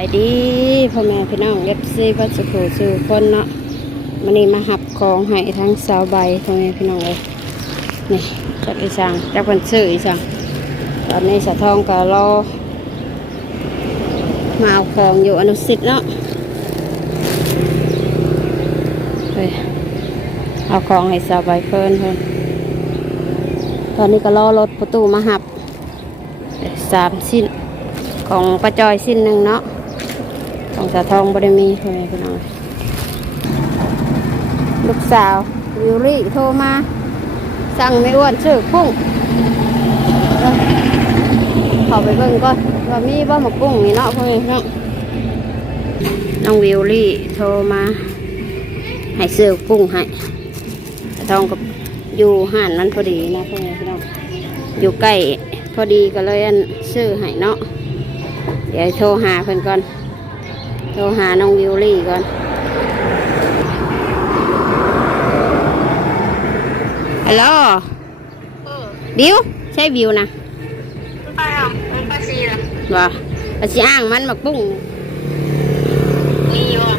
ไปดีพ่อแม่พี่น้องเอฟซีบัสกูสู่คนเนาะมันนี้มาหับของให้ทั้งสาวใบพ่อแม่พี่น้องเลยนี่จักอีสังจักวันซื้ออีสังตอนนี้สะทองก็รอมาเอาของอยู่อนุสิตเนาะเฮ้ยเอาของให้สาวใบเพิ่นเพิ่นตอนนี้ก็รอรถประตูมาหับสามสิ้นของประจอยสิ้นหนึ่งเนาะ ของสาทองบริมีพ่อแม่พี่น้องลูกสาววิวรี่โทรมา สั่งไม่อ้วนชื่อกุ้งเอ้าเข้าไปเบิ่งก่อนว่ามีบ่หมกกุ้งนี่เนาะพ่อแม่พี่น้องน้องวิวรี่โทรมาให้ซื้อกุ้งให้ทองกับอยู่ห้านนั้นพอดีนะพ่อแม่พี่น้องอยู่ใกล้พอดีก็เลยอันซื้อให้เนาะเดี๋ยวโทรหาเพิ่อนก่อน รหาน้องวิวลี่ก่อน ฮัลโหลบิวใช่บิวนะไปอะเป็นภาษีเหรอว่าปสิอ้างมันมาปุ้งมีอยู่อะ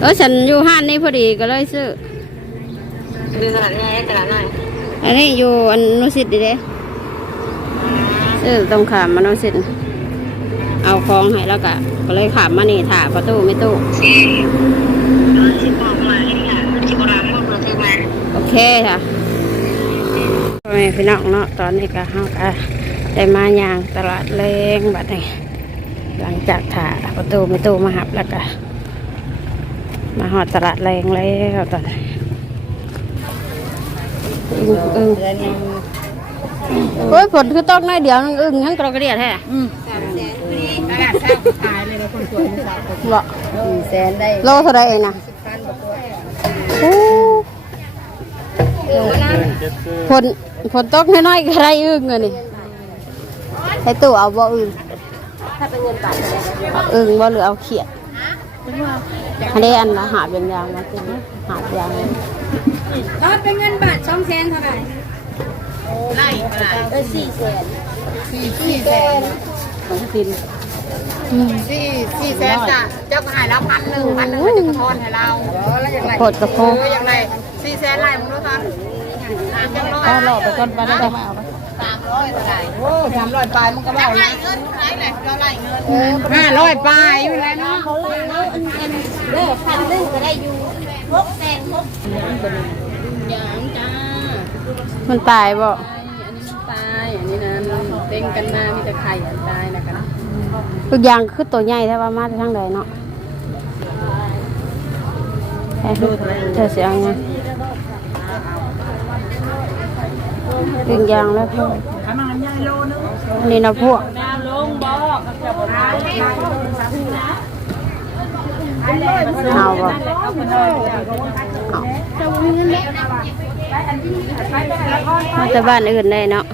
เออฉันอยู่ห้านนี้พอดีก็เลยซื้อคือตลาดไงตลาดไหนอันนี้อยู่อันนุสิตดีเด้ซื้อตรงขามมานุสิต เอาของให้แล้วก็ก็เลยขามมานี่ถ่าประตูไม่ตู้สี่สิบบอกมาที่นี่สิบร้านบอกเราซื้อมาโอเคค่ะพ่อแม่พี่น้องเนาะตอนนี้ก็เฮาก็ได้มาย่างตลาดแรงบัดนี้หลังจากถ่าประตูไม่ตู้มาหับแล้วก็มาหอดตลาดแรงแล้วตอนนี้อึ้งอึ้งโอ้ยผลคือต้องน้อยเดียวอึ้งทั้งกระเดียดแท้าดเช้าขายเลยนะคนสวยนะบ่แสนได้โลเท่าไรเองนะโอ้ผลผลตกน้อยๆก็ได้อึ้งเงินนี่ให้ตู้เอาบ่อึ้งถ้าเป็นเงินบาทเอาอึ้งบ่หรือเอาเขียดอันนี้อันละหาบเป็นยางมาเป็นหาบยางถ้าเป็นเงินบาทช่องแสนเท่าไหร่ไล่เท่าไหร่เออสี่แสนสี่สี่แสนของติน สี่สี่แสนจ้ะเจ้าก็ให้เราพันหนึ่งพันหนึ่งมันจะกระทอนให้เราแล้วอย่างไรโคตรกระโพกอย่างไรสี่แสนไล่มึงรู้ทันสามร้อยก็รอไปก่อนไปได้ไหมเอาไปสามร้อยเท่าไหร่โอ้สามร้อยปลายมันก็ได้นะเงินเท่าไหร่เลยเราไล่เงินห้าร้อยปลายอยู่แล้วเนาะเลิกพันหนึ่งก็ได้อยู่หกแสนหกอย่างจ้ามันตายบ่ อันนี้มันตายอันนี้นะเต็งกันมามีแต่ไข่อันตายนะกัน ทุกอย่างคือตัวใหญ่แต่ว่ามาทางใดเนาะเอ้ยเธอเสียงไงตึงยางแล้วพวกอันนี้นะพวกเอาบ่เอา เอาแต่บ้านอื่นได้เนาะ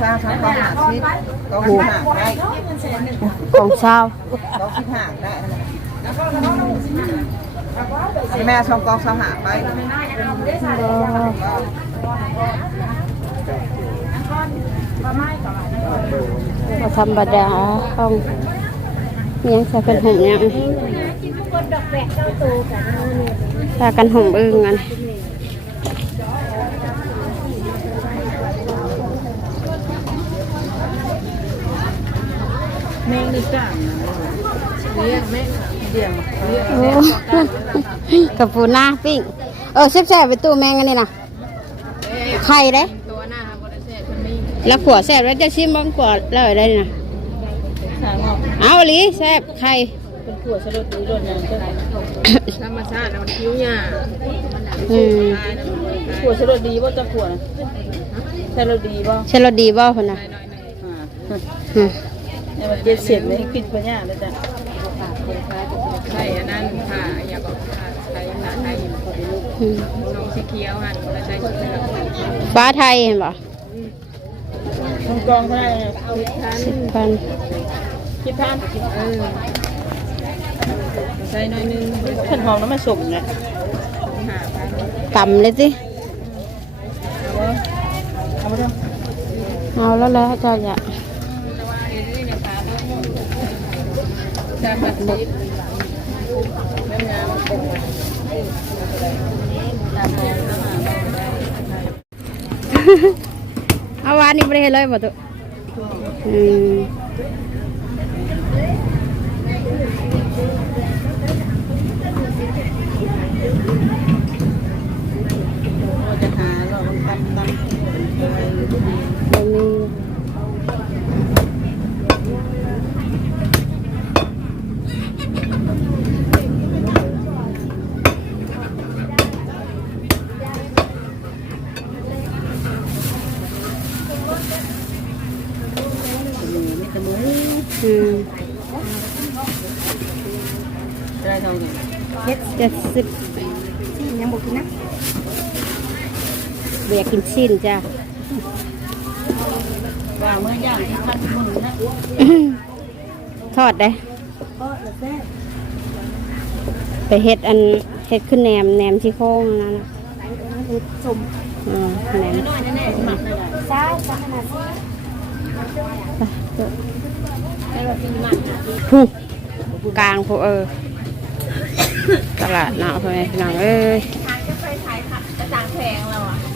ซาทั้งกองหาชิดกองหาได้ของเช้ากองที่หาได้แม่ชมกองสหาไปบ่ธรรมดาของ ยังใส่เป็นหุ่มยังถ้ากันหุ่มอึ้งกันแมงนี่จ้าเลี้ยงแม่เลี้ยงเลี้ยงโอ้กับปูนาปิ้งเออแซ่บๆไปตู้แมงอันนี้นะไข่เด้ตัวหน้าบริษัทมันมีแล้วขวดแซ่บแล้วจะชิมบ้างขวดแล้วได้นะสายหมอก เอาอีหลีแซ่บไข่เป็นขวดสะดุดดีโดนอย่างเช่นธรรมชาติมันคิ้วหยาอืมขวดสะดุดดีว่าจะขวดสะดุดดีบ่ใช่รสดีบ่คนน่ะอ่าอืมเนี่ยมันเจ็ดเสียงเลยปิดปัญญาเลยจ้ะใช่อันนั้นค่ะอยากบอกค่ะใช้หนาไทยอืมน้องสีเขียวหันคนละใช้ชุดเสื้อฟ้าไทยเห็นบ่ทองกองเท่าไหร่สิบพัน พันสิบพันเออใส่หน่อยนึงขันหอมน้ำมันสุ่มเนี่ยหาพันต่ำเลยสิเอาไปเอาไปเถอะเอาแล้วแล้วเจ้าอย่าแต่ว่าเดี๋ยวนี้เนี่ยค่ะสามพันสิบแม่งามมันเป็นเอาวานนี่ไม่ได้เห็นเลยบ่ตุอืม เรา จะหาเราตำตำบ่มีนี่ตะมืออืมได้เท่าไหร่เจ็ดสิบ ยังบอกกินนะ เบีย กกินชิ้นจ้ะว่าเมื่อย่างที่พัดมือนะทอดได้ไปเฮ็ดอันเฮ็ดขึ้นแหนมแหนมที่โค้งนั่นนะสมอ่าแหนมน้อยแน่ๆหมักเลยใช่ขนาดนี้ผู้กลางผู้เออตลาดเนาะพ่อแม่พี่น้องเอ้ยอืมคือพวกนี้ก็พอแล้วเนาะ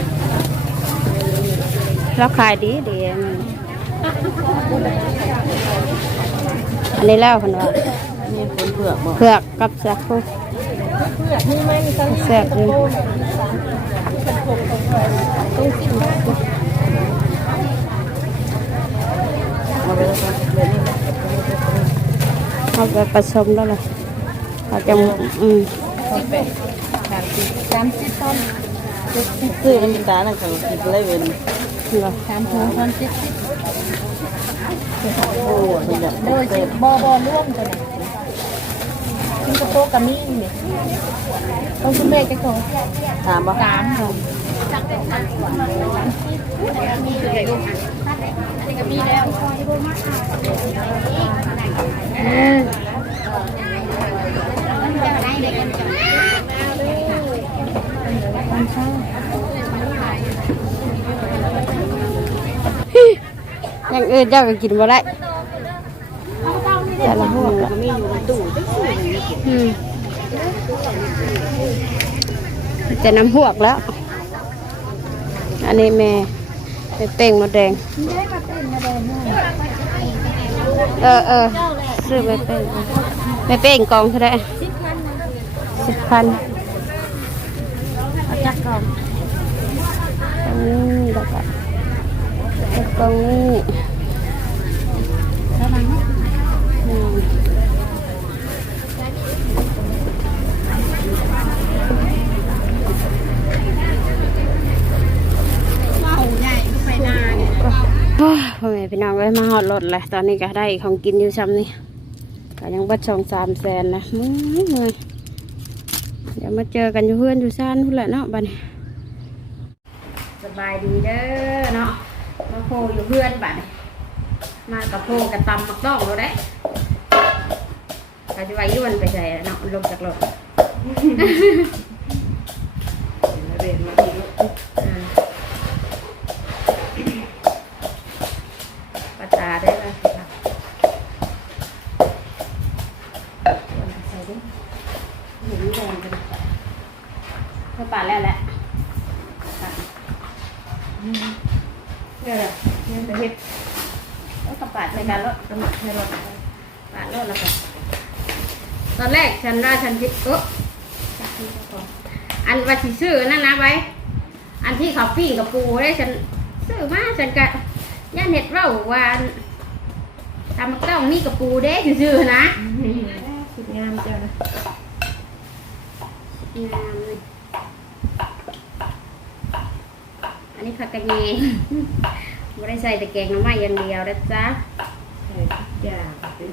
แล้วขายดีดีอันนี้อันนี้แล้วคนว่านี่คนเผือกกเผือกกับสักคุแซ่บดีเอาไปแล้วกันเดี๋ยวนี้เอาไปผสมแล้วล่ะเขาจะอืมคนเป็ดสามสิบสามสิบต้น ซื้อมันเป็นตาหนังเขาคิดเลยเว้นเหรอสามพันพันสิบโอ้ยแบบโดยสิบอบอร่วมกันสิงคโปร์กับมีนี่ต้องคุณแม่จะของถามบ่สามค่ะอ ย่างอื่นเจ้าก็กินบ่ได้แต่ละหัวกมีอยู่ตู้จังซี่อืมจะน้ำหวกแล้ว อันนี้แม่ไปเป่งมดแดง เออเออซื้อไปเป่งไปเป่งกองเท่าไหร่สิบพันเอาจักกองตรงนี้แล้วก็ตรงนี้ อืมโอ้ยพ่อแม่พี่น้องเอ้มาหอดรถเลยตอนนี้ก็ได้ของกินอยู่ซ้ำนี่ก็ยังบัดชองสามแสนนะมึงเลยเดี๋ยวมาเจอกันอยู่เพื่อนอยู่ซ่านพุ่นแหละเนาะบัดนี้สบายดีเด้อเนาะมาโพอยู่เพื่อนบัดนี้ มากับโพกับตำมักต้องเราได้ก็จะไว้ย้วนไปใส่เนาะลงจากรถเรียนมาดีอ่าปลาตาได้ไหมครับใส่ดิเห็นแดงกันเข้าปลาแล้วแหละปาดเนี่ยแหละเนี่ยจะเห็ดแล้วก็ปาดในการรถกำหนดให้รถปาดรถแล้วก็ตอนแรกฉันว่าฉันคิดเอออันว่าสิซื้อนั่นนะไว้ อันที่เขาปิ้ง กับปูได้ฉันซื้อมาฉันกะย่านเห็ดเว่าว่าทำมันต้องมีกับปูเด้ซื้อๆนะสุดงามจ้ะงามเลยอันนี้ผักกระเยงไม่ได้ใส่แต่แกงน้ำมันอย่างเดียวนะจ๊ะอย่างเป็น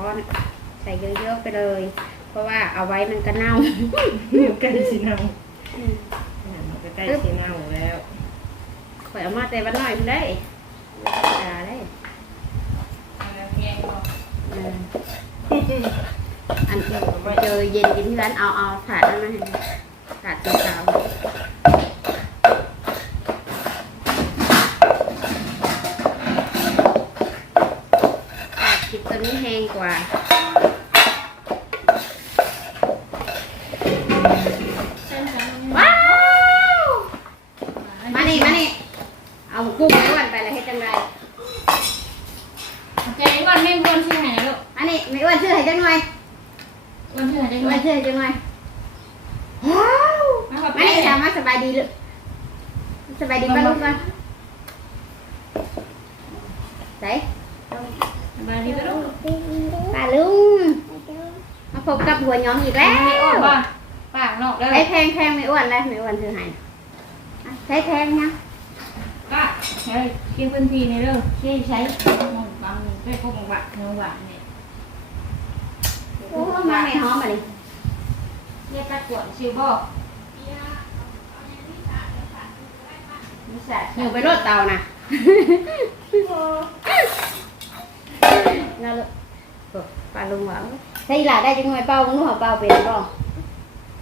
อนใส่เยอะๆไปเลย เพราะว่าเอาไว้มันก็เน่าใกล้สิเน่าก็ ใกล้สิเน่าแล้วข่อยเอามาแต่วันน้อยพุ่นได้ด่าได้เอออันเจอเย็นกินที่ร้านเอาเอาถาดนั้นมาให้ถาดสีขาวถาดกินตัวนี้แห้งกว่า ว้าว มานี่มานี่ เอากุ้งม้วนไปแล้วเฮ็ดจังไร ใจก่อนให้บวนชื่อไหนลูก อันนี้ไม่อ้วนชื่อให้จังหน่อย บวนชื่อไหนได้ อ้ ไหม วนชื่อให้จังหน่อยว้าว มาขอบ มานี่ถามมาสบายดีหรือสบายดีป่ะลูกก่อนใส่ บายดีไหมลูก ป้าลุงมาพบกับหัวหยองอีกแล้ว ไม่อ้วนป่ะ ปากนอกเลยไอ้แพงแพงไม่อ้วนแล้วไม่อ้วนชื่อให้อะใช้แพงนะก็เฮ้ยเกี่ยวพื้นที่ในเรื่องที่ใช้ม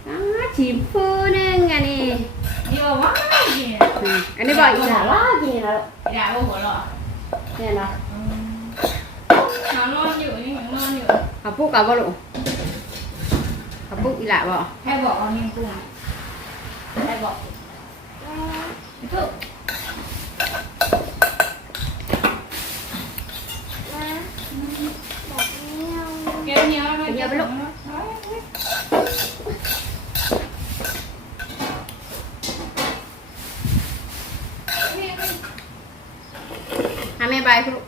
องฟังไปพบกับวัดเนื้อหวานเนี่ยโอ้มาไม่หอมมาดิเรียกตะกวนชิวบ่อยู่ไปรถเตานะนั่นลูกโอ้ป้าลุงว่าใช่หลาได้จังหน่อยเป่านุ่หัวเป่าเป็นบ่อ้าชิมฟูนึงอันนี้ นี่ว่าว้าวเนี่ยอืมอันนี้บอกอีหลาว่ากินแล้วอย่าโมโหหรอเนี่ยเนาะนอนนอนอยู่นี่นอนอยู่เอาปุ๊กเอาบ่ลูกเอาปุ๊กอีหลาบ่ให้บอกเอาเงินกุ้งให้บอกทุกเกี่ยวเหนียวมาเกี่ยวไปลู กหาแม่ใบลูก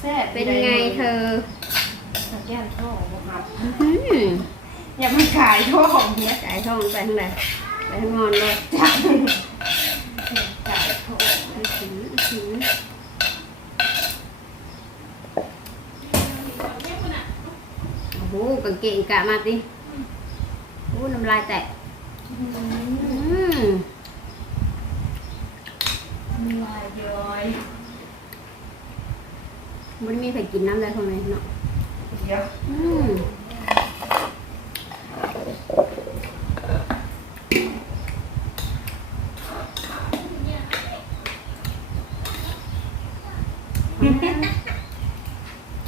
แซ่บเป็นไงเธอแก้มช่องครับอืมอย่ามาขายช่องเนี้ยจ่ายช่องไปทางไหนไปทางงอนเลยขายช่องอื้อหืออื้อหือโอ้โหกางเกงกะมาติโอ้น้ำลายแตกอืมมี ลายย้อยมันมีใครกินน้ำได้คนไหนเนาะเดี๋ยวอืม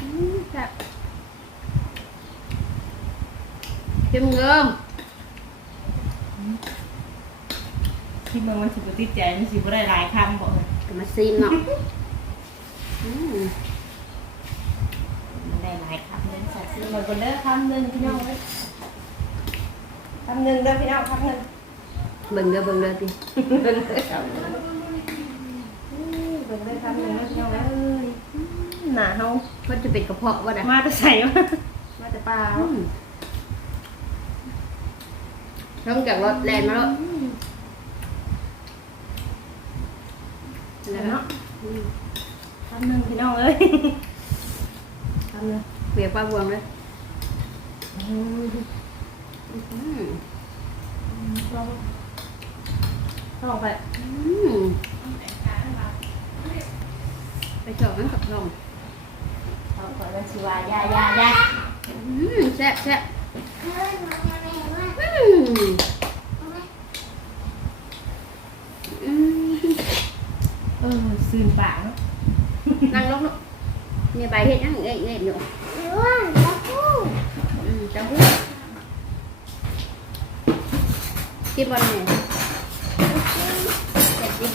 อืมแบบเข้มเงิม ที่เมืองมันสิบติดใจมันสิบ่ได้หลายคำบอกเลยก็มาซีมเนาะอืมมันได้หลายคำเลยสัตว์ซื้อมาคนเด้อคำหนึ่งพี่น้องเอ้ยคำหนึ่งเด้อพี่น้องคำหนึ่งเบิ่งเด้อเบิ่งเด้อติเบิ่งเด้อคำหนึ่งเบิ่งเด้อคำหนึ่งเด้อพี่น้องเอ้ยหนาเฮาเพิ่นจะเป็นกระเพาะว่าได้มาแต่ใส่วะมาแต่ปลาอืมลงจากรถแลนมาแล้ว แล้วเนาะอืมคำหนึ่งพี่น้องเอ้ยคำหนึ่งเปียกปลาบวงเลยอืมอืมลองลองไปอืมไปชอบมันกับลองลองก่อนมันสิว่ายายายาอืมแซ่บแซ่บอืมอืม เออซื่นปากเนาะนั่งลงลูกมีใบเห็ดยังเงี้ยเงี้ยอยู่อืมจะพูดกินบอลเนี่ยเจ็ดดิ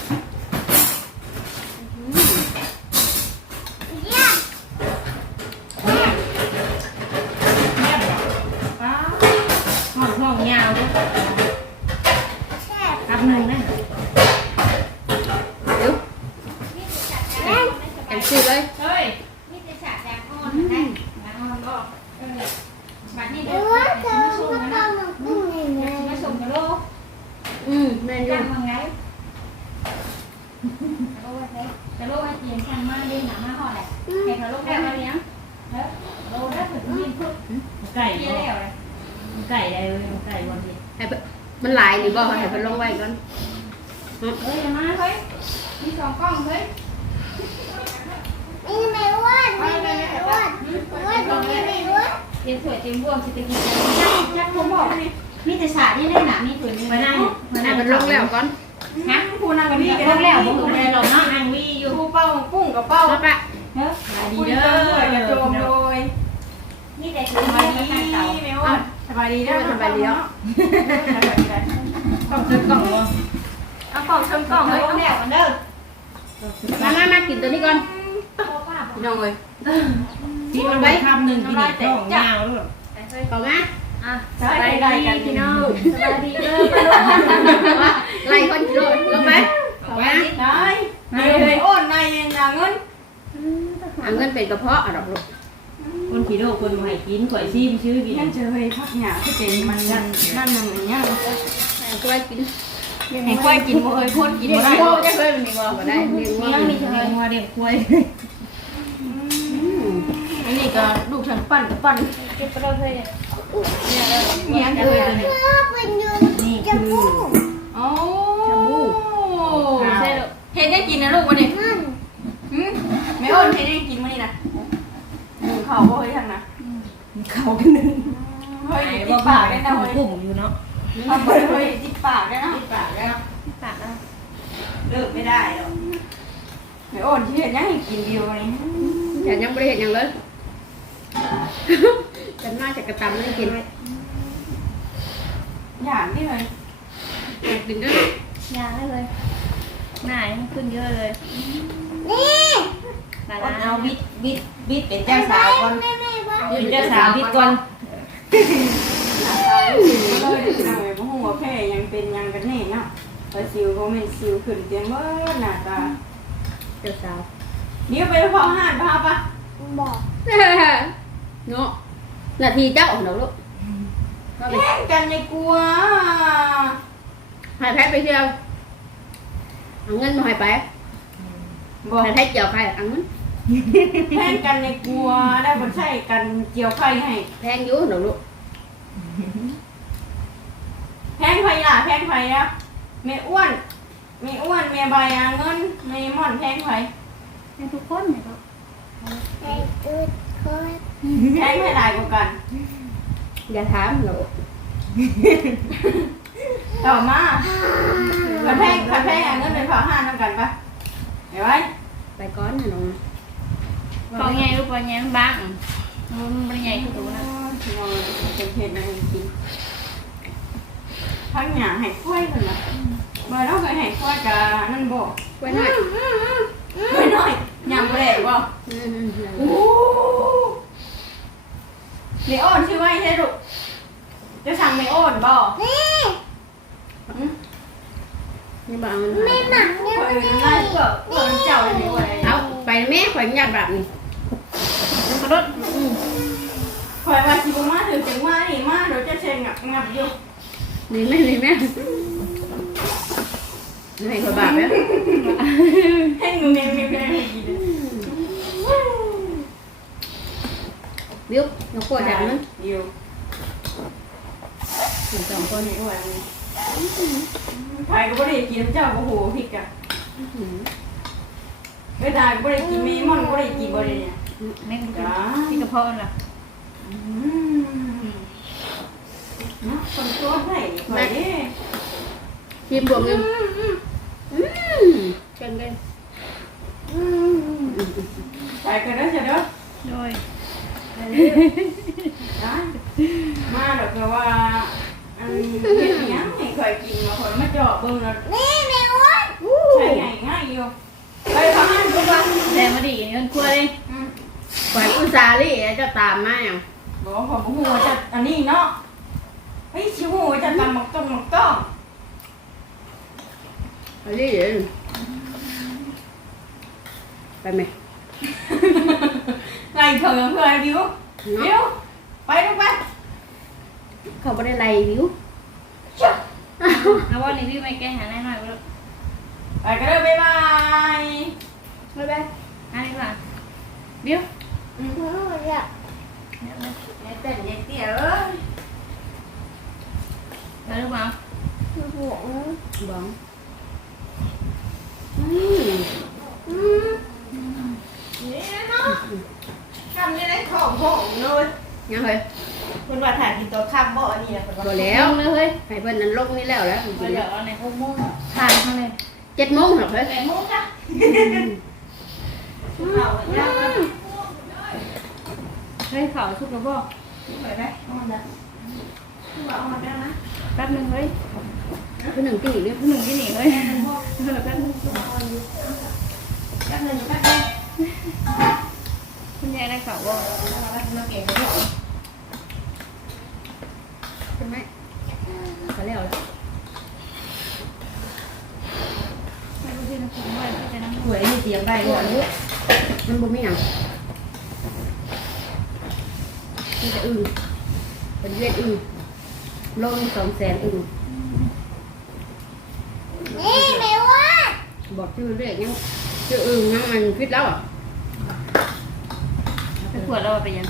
อืม ป้าห้องห้องยาวด้วยคำหนึ่งนะ เดี๋ยวแอมซื้อเลย เฮ้ย นี่จะฉากยางอ่อน อื นะ ม น้ำมันก็เออบัดนี้ ห เดี๋ รื ยว อว่าเธอ มาส่ง มา นะ ทำหนังกุ้งยังไง มาส่งกันโลก อืมแม่นอยู่ จ้างมาไง แต่โลกให้เตียงแข็งมากดีหนามาห่อแหละแข็งกับโลกแก้วมาเลี้ยงแล้วโลกได้ถึงยินพุทธ ไก่ เยี่ยแล้วเลย ไก่ได้เลยไก่วันนี้ ให้เพิ่นมันหลายนี่บ่ให้เพิ่นลงไว้ก่อน เฮ้ยมาเฮ้ยมี สองกล้องเฮ้ยนี่ไม่อ้วนไม่ไม่อ้วนอ้วนตรงนี้ไม่อ้วนเตียงสวยเตียงบวมสิตะกี้จักจักผมบอกมีแต่สาที่เล่นหนามีผืนนึงมานั่งมาให้นั่งเพิ่นลงแล้วก่อนฮะครูนั่งกับพี่กันแล้วผมไม่ได้หรอกนั่งนั่งวีอยู่ครูเป้าปุ้งกับเป้าแล้วปะเฮ้ยดีดีเด้เด้อออย่าโจมโดยนี่แต่สบายดีแม่ว่าสบายดีเด้อสบายดีเนาะกล่องเชิญกล่องวะเอากล่องเชิญกล่องเฮ้ยเอาแนวกันเด้อ มามามากินตัวนี้ก่อนพี่น้องเอ้ยที่มันไปคำหนึ่งกินอีกท้องยาวด้วยเข้ามาอะสบายดีกันพี่น้องสบายดีเด้อไล่คนกิโลลงไปเข้ามาได้นายเลยโอนนายยังนาเงินเอาเงินเป็นกระเพาะเอาดอกลูกคนผีโลกคนมาให้กินข่อยซีมชื่อกินยังเจอเฮ้ยพักหยาที่เป็นมันนั่นนั่นนั่นอย่างเงี้ยเอากล้วยกิน ให้ควายกินบ่เฮ้ยพ่นกินเลี้ยบ่ได้วัวจะเคยมันมีวัวบ่ได้เลี้ยงวัวยังมีเยงวัวเด็กควายอันนี้ก็ลูกฉันปั่นปั่นเก็บไปเลยเฮ้ยเนี่ยเฮ้ยเป็นยูจะพูดโอ้เฮ็ดได้กินนะลูกวันนี้หืมไม่อ้นเฮ็ดได้กินมื้อนี้นะมึงเขาบ่เฮ้ยทางนะเขากันนึงเฮ้ยไอ้ติบ่ดบ้าปากได้นะเฮ้ยกลุ่มอยู่เนาะ ทำไปเฮ้ยติดปากได้นะติดปากได้นะปากนะเลิกไม่ได้หรอกไม่อ้นที่เฮ็ดยังให้กินเดียวนี่ฉันยังไม่ได้เห็นอย่างเลยฉันมาจากกระตำเลยกินอย่างที่เลยกินด้วยยาได้เลยหน้ามันขึ้นเยอะเลยนี่มาเอาบิดบิดบิดเป็นเจ้าสาวก่อนไม่ไม่ว่าเป็นเจ้าสาวบิดก่อน เลยหน่อยบ่ฮู้ว่าแพ้ยังเป็นยังกันแน่เนาะไปซิวก็ไม่ซิวขึ้นเตียงเบิดหน้าตาเจ้าสาวเดี๋ยวไปพอห้านพาปะบอกเนาะนาทีเจ้าเดี๋ยวลูกแย่งกันในกลัวให้แพ้ไปเที่ยวเอาเงินมาให้ไปบอกให้แพ้เจียวใครเอาเงินแย่งกันในกลัวได้บ่ใช่กันเกี่ยวไข่ให้แพงยู่เดี๋ยลูก แพงไผ่ล่ะแพงไผ่อะแม่อ้วนแม่อ้วนแม่ใบอะเงินแม่ม่อนแพงไผ่ให้ทุกคนเลยลูกไอ้ตูดคอยแพงไผ่หลายกว่ากัน อย่าถามลูกต่อมาขันแพงขันแพงอะเงินเป็นเผาห้านเท่ากันปะเห็นไหมไปก้อนนะน้องพอไงลูกพอไงมันบ้างมันเป็นไงคือตัวนะนอนเป็นเพศนั่นจริง ทั้งหยาให้กล้วยกันนะเมื่อเราเคยให้กล้วยกับนั่นบอกไว้หน่อยไม่น้อยยำแหลกบ่อืมโอ้เมโอนชื่อว่าใช่ลูกจะสั่งเมโอนบ่นี่นี่บางไม่หมักเนี่ยข่อยเอิ้นไล่เกิดเกิดเจ้าเลยนี่ว่าเอาไปแม่ข่อยอยากแบบนี้กระโดดข่อยว่าสิบ่มาถึงจังว่านี่มาเดี๋ยวจะเซ็งงับงับอยู่ นี่แม่นี่แม่ให้ข่อยบาปแล้วให้หนูเมมเมมเมมกินบิ้วน้องปวดแบบนั้นเดียวถึงสองคคนนนี้ว่าใครก็บ่ได้กินเจ้าโอ้โหพริกอะเวลาก็บ่ได้กินเมมอนก็บ่ได้กินบ่ได้เนี่ยแม่งจ้าที่กระเพาะล่ะอืม นะคนตัวให้ข่อยเด้ชิมบวกเงินอืมเชิญเลยไปกันเด้อจ้ะเด้อโดยได้มาดอกก็ว่าอันเฮ็ดหยังให้ข่อยกินมาข่อยมาเจาะเบิ่งแล้วนี่ไม่อ้วนใช่ไงง่ายอยู่ไปทำงานกูบ้างแต่มาดีเงินควายข่อยอุตส่าห์ลี่จะตามมาอย่างบอกขอบอกหัวจะอันนี้เนาะ เฮ้ยชิวหัวจะตำหมักต้มหมักต้มข่อยลี่เดี๋ยวไปไหมไล่เถอะเพื่อนดิวดิวไปลูกไปเขาไม่ได้ไล่วิวเอาว่ารีวิวไม่แก้หาหน่อยๆลูกไปกันเลยบ๊ายบายบ๊ายบายอันนี้ก่อนเดี๋ยวอืมเนี่ยเนี่ยเต้นเย็นเตี้ย เอ้ยมาลูกมาหัวบ้องอืมอืมนี่เนาะคำนี้ได้ของของเลยยังเลยคุณว่าถ่ายกินตัวคำบ่อันนี้นะคุณว่าบ่แล้วเลยให้เพิ่นนั้นลงนี่แล้วแล้วจริเดี๋งยวเอาในหกโมงถ่ายข้างในๆเจ็ดโมงหรอกเฮ้ยแปดโมงจ้ะข่าวย่างเฮ้ยข่าวชุกระบอกไปไหมเอามาแล้วเอามาแล้วนะแป๊บนึงเฮ้ยคือหนึ่งตีนี่หนึ่งที่หนีเฮ้ยแป๊บนึงแป๊บนึงแป๊บนึงคุณยายได้ข่าวว่าเราเก่งไหมใช่ไหมเขาแล้วแล้วไม่รู้ที่นักข่าวว่าจะนั่งหวยนี่เตรียมได้ก่อนลูกมันบ่มีหยังมันจะอึ่งเป็นเวทอึ่ง ลงสองแสนอึ่งนี่ไม่ว่า บอกชื่อเรียกยังชื่ออึ่งยังมันฟิตแล้วอะไปขวดเราไปยัง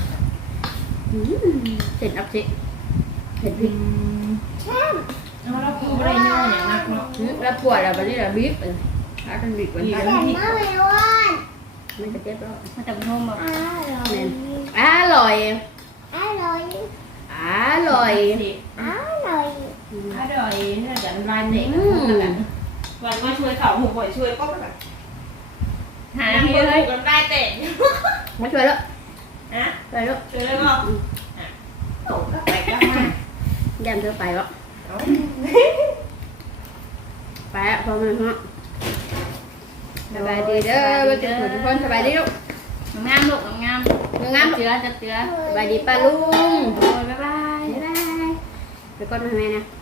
อืมเสร็จอัพสิเห็ดพริกเราพูดอะไรย่ออย่างนักเนาะอืมแล้วปวดแล้วบัดนี้เราบีบเออถ้าเป็นบีบมันแต่มาไม่ว่ามันจะเจ็บแล้วมาจากโฮมแบบอร่อยแม่นอร่อยอร่อยอร่อย อร่อยอร่อยน่าจะลายเด็กวันก็ช่วยเขาหูบ่อยช่วยก็แบบหาที่เลยกันได้เตะมาช่วยแล้วฮะช่วยแล้วช่วยเลยก็โอ้ก็ไปก็มายันเธอไปแล้วไปอะพอมันฮะสบายดีเด้อมาเจอทุกคนสบายดีลูก งามลูกงามงามเจือจะเจือสบายดีป้าลุง บ๊ายบาย บ๊ายบายไปก่อนนะแม่นะ